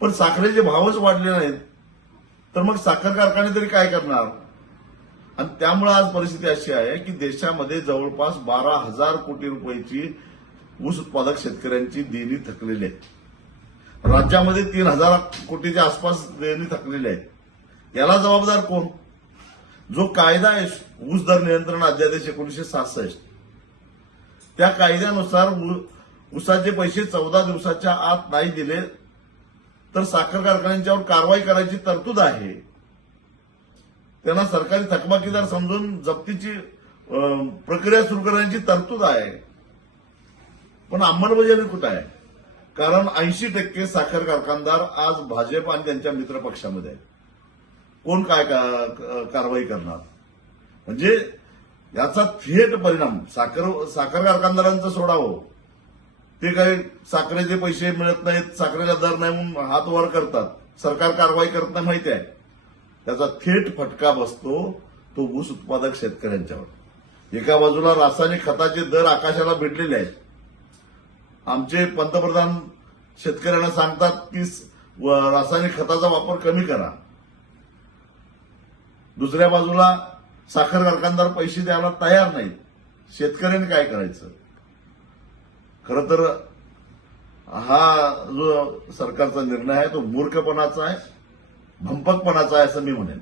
पण साखरेचे भावच वाढले नाहीत, तर मग साखर कारखाने तरी काय करणार? आणि त्यामुळे आज परिस्थिती अशी आहे की देशामध्ये जवळपास 12,000 कोटी रुपयाची ऊस उत्पादक शेतकऱ्यांची देणी थकलेली आहे. राज्यामध्ये 3,000 कोटीच्या आसपास देणी थकलेली आहे. याला जबाबदार कोण? जो कायदा आहे ऊस दर नियंत्रण अध्यादेश 1966, त्या कायद्यानुसार ऊसाचे पैसे 14 दिवसाच्या आत नाही दिले तर साखर कारखान्यांच्यावर कारवाई करायची तरतूद आहे. त्यांना सरकारी थकबाकीदार समजून जप्तीची प्रक्रिया सुरू करण्याची तरतूद आहे. पण अंमलबजावणी कुठं आहे? कारण 80% साखर कारखानदार आज भाजप आणि त्यांच्या मित्र पक्षामध्ये आहेत. कोण काय कारवाई करणार? म्हणजे याचा थेट परिणाम साखर कारखानदारांचं सोडावं, ते काही साखरेचे पैसे मिळत नाहीत, साखरेला दर नाही म्हणून हात वर करतात, सरकार कारवाई करत नाही, माहिती आहे. त्याचा थेट फटका बसतो तो ऊस उत्पादक शेतकऱ्यांच्यावर. एका बाजूला रासायनिक खताचे दर आकाशाला भिडलेले आहेत. आमचे पंतप्रधान शेतकऱ्यांना सांगतात की रासायनिक खताचा वापर कमी करा. दुसऱ्या बाजूला साखर कारखानदार पैसे द्यायला तयार नाहीत. शेतकऱ्यांनी काय करायचं? खरं तर हा जो सरकारचा निर्णय आहे तो मूर्खपणाचा आहे, भंपकपणाचा आहे असं मी म्हणेन.